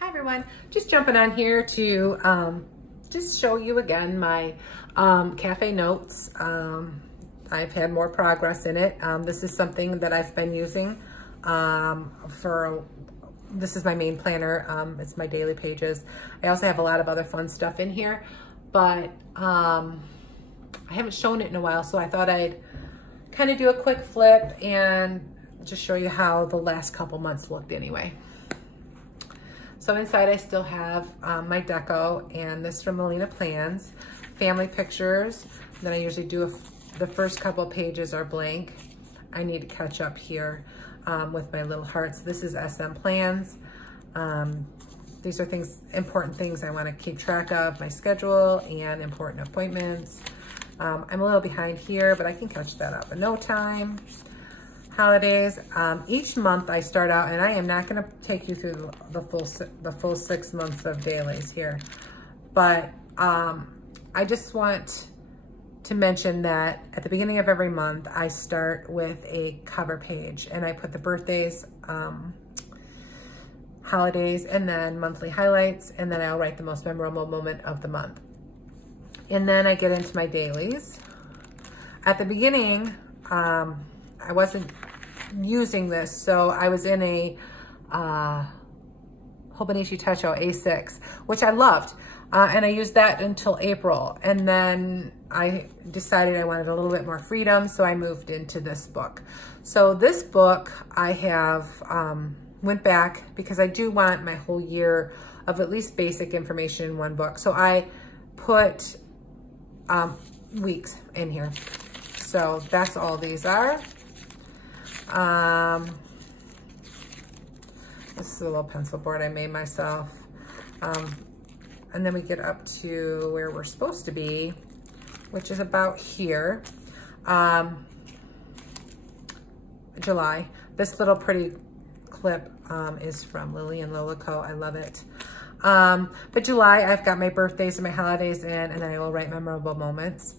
Hi everyone, just jumping on here to just show you again my cafe notes. I've had more progress in it. This is something that I've been using this is my main planner. It's my daily pages. I also have a lot of other fun stuff in here, but I haven't shown it in a while, so I thought I'd kind of do a quick flip and just show you how the last couple months looked anyway. So inside I still have my deco, and this from Malinaplans Plans, family pictures. Then I usually do the first couple pages are blank. I need to catch up here with my little hearts. This is Smplans. These are important things I want to keep track of, my schedule and important appointments. I'm a little behind here, but I can catch that up in no time. Holidays. Each month I start out, and I am not going to take you through the full 6 months of dailies here, but I just want to mention that at the beginning of every month I start with a cover page, and I put the birthdays, holidays, and then monthly highlights, and then I'll write the most memorable moment of the month. And then I get into my dailies. At the beginning, I wasn't using this, so I was in a Gillio A6, which I loved, and I used that until April, and then I decided I wanted a little bit more freedom, so I moved into this book. So this book I have went back because I do want my whole year of at least basic information in one book, so I put weeks in here. So that's all these are. This is a little pencil board I made myself. And then we get up to where we're supposed to be, which is about here. July. This little pretty clip is from Lily and Lolico. I love it. But July, I've got my birthdays and my holidays in, and I will write memorable moments.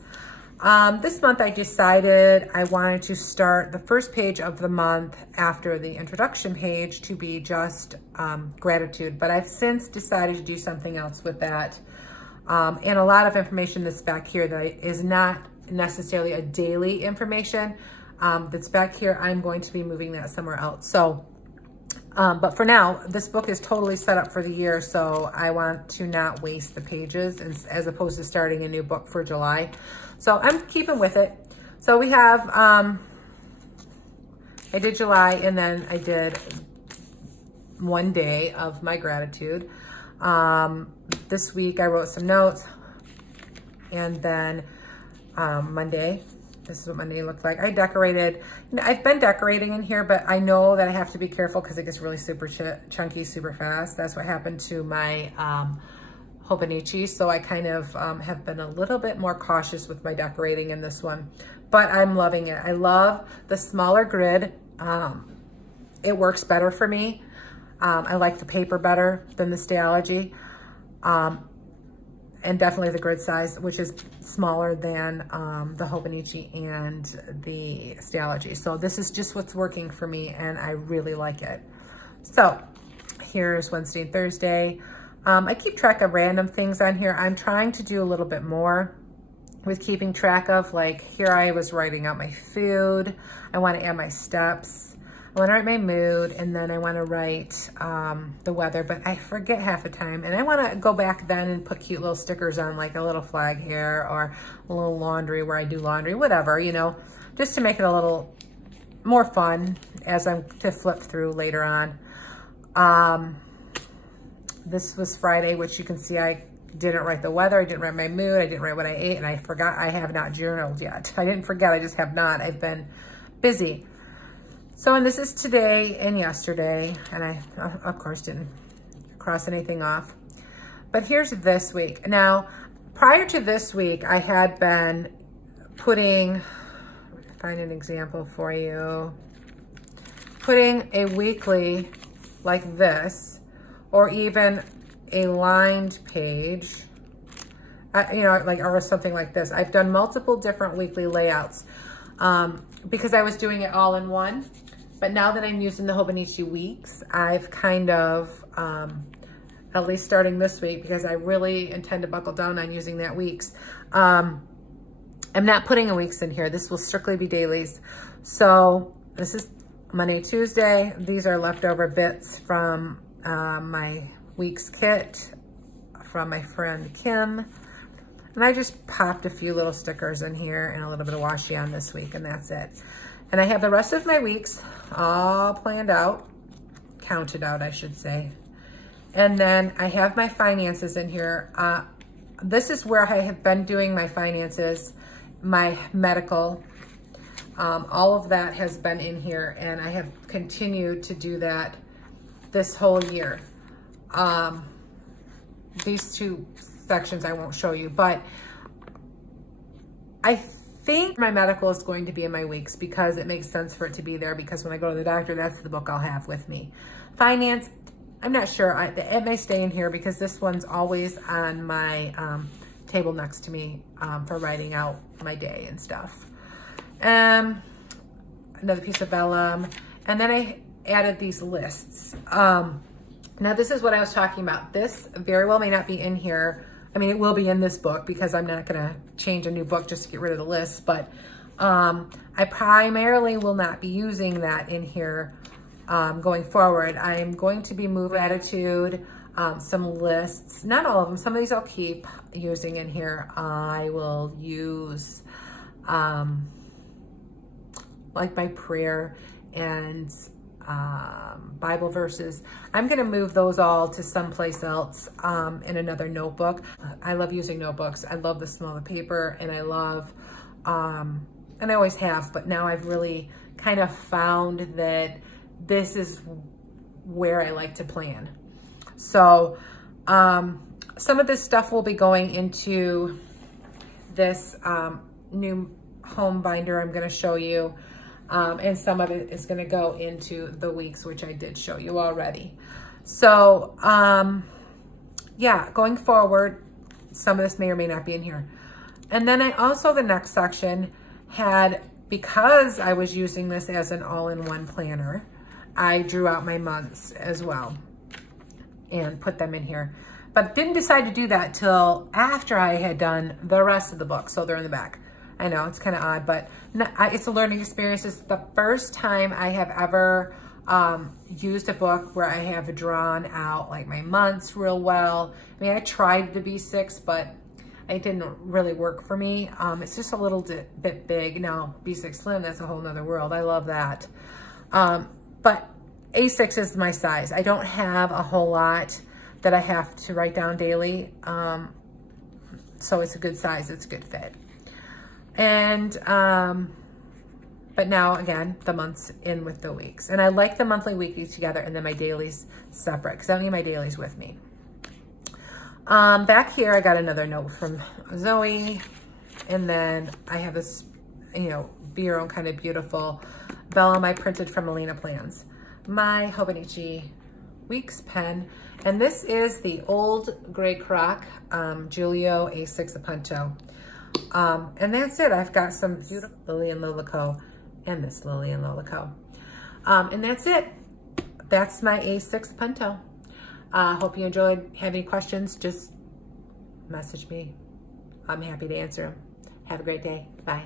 This month I decided I wanted to start the first page of the month after the introduction page to be just gratitude, but I've since decided to do something else with that. And a lot of information that's back here that is not necessarily a daily information that's back here, I'm going to be moving that somewhere else. So, but for now, this book is totally set up for the year, so I want to not waste the pages as opposed to starting a new book for July. So I'm keeping with it. So we have, I did July, and then I did one day of my gratitude. This week I wrote some notes, and then Monday, this is what Monday looked like. I decorated, I've been decorating in here, but I know that I have to be careful because it gets really super chunky super fast. That's what happened to my Hobonichi, so I kind of have been a little bit more cautious with my decorating in this one, but I'm loving it. I love the smaller grid. It works better for me. I like the paper better than the Stalogy, and definitely the grid size, which is smaller than the Hobonichi and the Stalogy. So this is just what's working for me, and I really like it. So here's Wednesday and Thursday. I keep track of random things on here. I'm trying to do a little bit more with keeping track of, like, here I was writing out my food. I want to add my steps. I want to write my mood, and then I want to write the weather, but I forget half the time. And I want to go back then and put cute little stickers on, like a little flag here, or a little laundry where I do laundry, whatever, you know, just to make it a little more fun as I'm to flip through later on. This was Friday, which you can see I didn't write the weather, I didn't write my mood, I didn't write what I ate, and I forgot I have not journaled yet. I didn't forget, I just have not. I've been busy. So, and this is today and yesterday, and I, of course, didn't cross anything off. But here's this week. Now, prior to this week, I had been putting, find an example for you, putting a weekly like this, or even a lined page, you know, like, or something like this. I've done multiple different weekly layouts because I was doing it all in one. But now that I'm using the Hobonichi weeks, I've kind of at least starting this week, because I really intend to buckle down on using that weeks. I'm not putting a weeks in here. This will strictly be dailies. So this is Monday, Tuesday. These are leftover bits from my weeks kit from my friend Kim. And I just popped a few little stickers in here and a little bit of washi on this week, and that's it. And I have the rest of my weeks all planned out, counted out, I should say. And then I have my finances in here. This is where I have been doing my finances, my medical, all of that has been in here, and I have continued to do that this whole year. These two sections I won't show you, but I think my medical is going to be in my weeks because it makes sense for it to be there, because when I go to the doctor, that's the book I'll have with me. Finance, I'm not sure. It may stay in here because this one's always on my table next to me for writing out my day and stuff. Another piece of vellum. And then I added these lists. Now this is what I was talking about. This very well may not be in here. I mean, it will be in this book because I'm not gonna change a new book just to get rid of the lists, but I primarily will not be using that in here going forward. I'm going to be moving gratitude, some lists, not all of them. Some of these I'll keep using in here. I will use like my prayer and Bible verses. I'm gonna move those all to someplace else in another notebook. I love using notebooks. I love the smell of the paper, and I love, and I always have, but now I've really kind of found that this is where I like to plan. So some of this stuff will be going into this new home binder I'm gonna show you. And some of it is gonna go into the weeks, which I did show you already. So yeah, going forward, some of this may or may not be in here. And then I also, the next section had, because I was using this as an all-in-one planner, I drew out my months as well and put them in here. But didn't decide to do that till after I had done the rest of the book, so they're in the back. I know, it's kind of odd, but it's a learning experience. It's the first time I have ever used a book where I have drawn out like my months real well. I mean, I tried the B6, but it didn't really work for me. It's just a little bit big. Now, B6 Slim, that's a whole nother world. I love that. But A6 is my size. I don't have a whole lot that I have to write down daily. So it's a good size, it's a good fit. And, but now again, the months in with the weeks. And I like the monthly, weekly together, and then my dailies separate, because I don't need my dailies with me. Back here, I got another note from Zoe. And then I have this, you know, be your own kind of beautiful vellum I printed from Malinaplans. My Hobonichi Weeks pen. And this is the old gray croc, Gillio A6 Appunto. And that's it. I've got some beautiful Lily and Lilico and this Lily and Lilico. And that's it. That's my A6 Appunto. Hope you enjoyed. Have any questions, just message me. I'm happy to answer them. Have a great day. Bye.